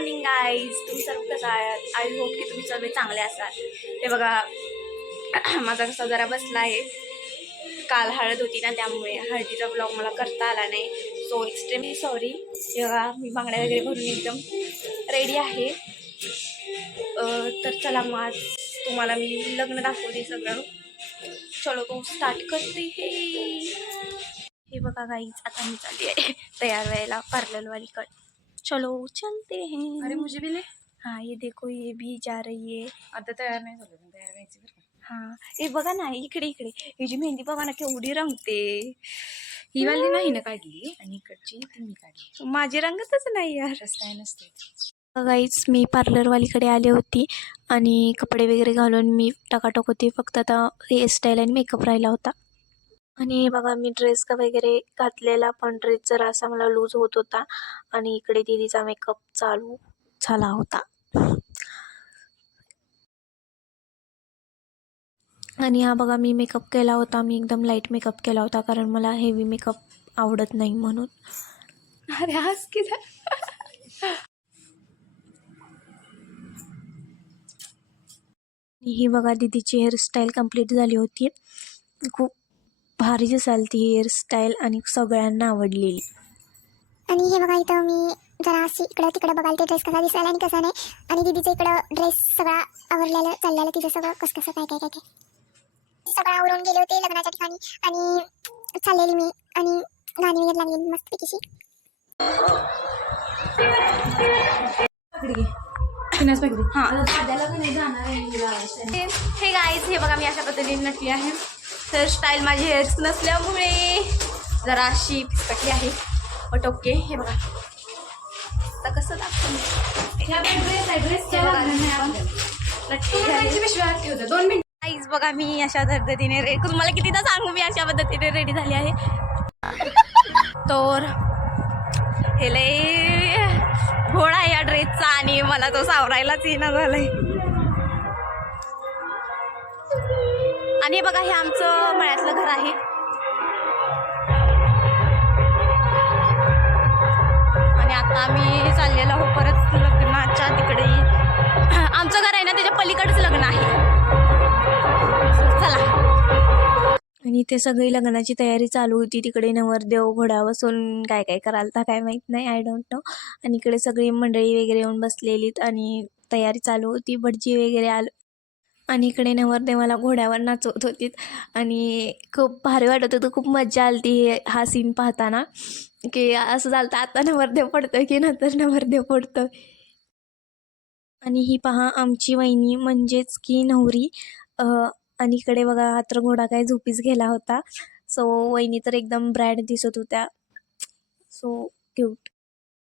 Morning guys तुम्ही सर्व कसं आहात? आय होप की तुम्ही सर्व चांगले असाल. हे बघा माझा कसा जरा बसला आहे काल हळद होती ना त्यामुळे हळदीचा ब्लॉग मला करता आला नाही. सो एक्स्ट्रीमली सॉरी हे बघा मी बांगड्या वगैरे भरून एकदम रेडी आहे. तर चला मग आज तुम्हाला मी लग्न दाखवते सगळं. चलो तो स्टार्ट करते हे. हे बघा गाईज आता मी चालली आहे तयार व्हायला पार्लरवालीकडे. चलो चलते हैं। अरे मुझे भी ले। हाँ ये देखो ये भी जा रही है। आता तयार नाही झालं पण तयार व्हायची बरं का हाँ हे बघा ना इकडे इकडे। ही जी मेहंदी बघा ना केवढी रंगते। ही वाली नाही ना काढली? आणि इकडची ती मी काढली. माझी रंगतच नाही यार. तसं काय नसते गाईच मी पार्लरवालीकडे आले होती आणि कपडे वगैरे घालून मी टकाटक होती. फक्त आता हेअरस्टाईल आणि मेकअप राहिला होता. आणि हे बघा मी ड्रेस का वगैरे घातलेला पण ड्रेस जरा असा मला लूज होत होता आणि इकडे दीदीचा मेकअप चालू झाला होता. आणि हा बघा मी मेकअप केला होता. मी एकदम लाइट मेकअप केला होता कारण मला हेवी मेकअप आवडत नाही म्हणून. अरे आज की ही बघा दीदीची हेअरस्टाईल कंप्लीट झाली होती. खूप भारी दिसाल ती हेअरस्टाईल आणि सगळ्यांना आवडलेली. आणि हे बघा इथं मी जरा अशी इकडं तिकडं बघाल ते ड्रेस कसा दिसायला आणि कसा नाही. आणि दीदीचं इकडं ड्रेस सगळा आवरलेलं चाललेलं तिचं सगळं कसं कसं काय काय काय काय सगळं आवरून गेले होते लग्नाच्या ठिकाणी. आणि चाललेली मी आणि गाणी वगैरे लागलेली मस्त पैकीशी हां. हे गाईज हे बघा मी अशा पद्धतीने नटली आहे. हेअरस्टाईल माझी हेअर्स नसल्यामुळे जरा अशी फिसकटली आहे. बट ओके हे बघा. आता कसं दाखवू? दोन मिनिट. गाईज बघा मी अशा पद्धतीने रे तुम्हाला कितीदा सांगू मी अशा पद्धतीने रेडी झाली आहे. तर हे लय घोडा या ड्रेसचा आणि मला तो सावरायलाच येणं झालाय. आणि हे बघा हे आमचं मळ्यातलं घर आहे. आणि आता आम्ही चाललेलो आहोत परत लग्नाच्या तिकडे. आमचं घर आहे ना त्याच्या पलीकडेच लग्न आहे. चला. आणि ते सगळी लग्नाची तयारी चालू होती. तिकडे नवरदेव घोड्या बसून काय काय करालता काय माहीत नाही आय डोंट नो आणि इकडे सगळी मंडळी वगैरे येऊन बसलेलीत आणि तयारी चालू होती. भटजी वगैरे आलो आणि इकडे नवरदेवाला घोड्यावर नाचवत होती. आणि खूप भारी वाटत होतं. खूप मजा आली हा सीन पाहताना. की असं झालं आता नवरदेव पडतं की नंतर नवरदेव पडतं आणि ही पहा आमची वहिनी म्हणजेच की नवरी. आणि इकडे बघा हा तर घोडा काय झोपीच गेला होता. सो वहिनी तर एकदम ब्रँड दिसत होत्या. सो क्यूट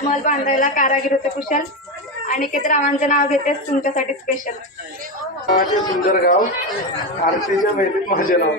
ताजमहल बांधायला कारागीर होते कुशल. आणि रावांचं नाव घेतेस तुमच्यासाठी स्पेशल सुंदर गाव आरतीच्या वेदीत माझे नाव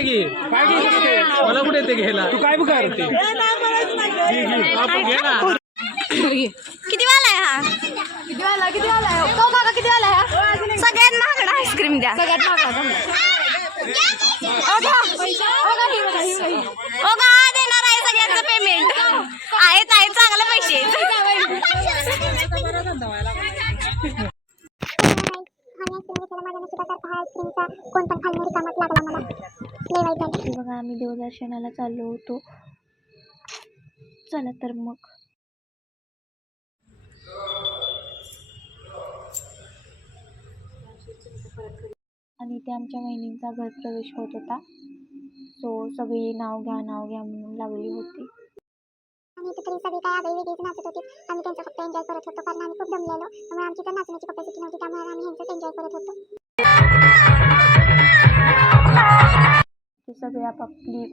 मला कुठे येते घ्यायला? तू काय बघ करते किती वाला आहे हा? किती वाला किती वाला आहे? तो काका किती वाला आहे सगळ्यात महागडा आईस्क्रीम द्या. सगळ्यात ओ बघा आम्ही देवदर्शनाला चाललो होतो. चला तर मग. आणि ते आमच्या वहिनींचा प्रवेश होत होता. सो सगळी नाव घ्या नाव घ्या म्हणून लागली होती. आम्ही इथे सगळी काय आगळी वेगळीच नाचत होती. आम्ही त्यांचं फक्त एन्जॉय करत होतो. कारण आम्ही खूप दमलेलो त्यामुळे आमची तर नाचण्याची कपॅसिटी नव्हती. त्यामुळे आम्ही ह्यांचंच एन्जॉय करत होतो. सगळे आपापली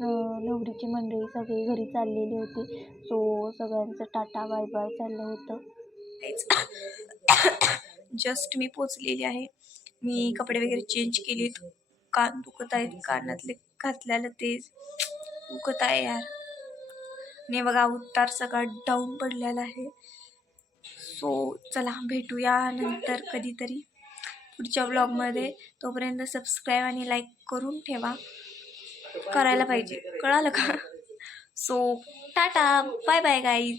नवरीची मंडळी सगळी घरी चाललेली होती. सो सगळ्यांचं टाटा बाय बाय चाललं होतं. जस्ट मी पोचलेली आहे. मी कपडे वगैरे चेंज केलेत. कान दुखत आहेत. कानातले घातल्याला ते दुखत आहे यार. ने बघा उत्तार सगळा डाऊन पडलेला आहे. सो चला भेटूया नंतर कधीतरी. पुढच्या ब्लॉगमध्ये. तोपर्यंत सबस्क्राईब आणि लाईक करून ठेवा. करायला पाहिजे. कळालं का? So tata. Bye bye guys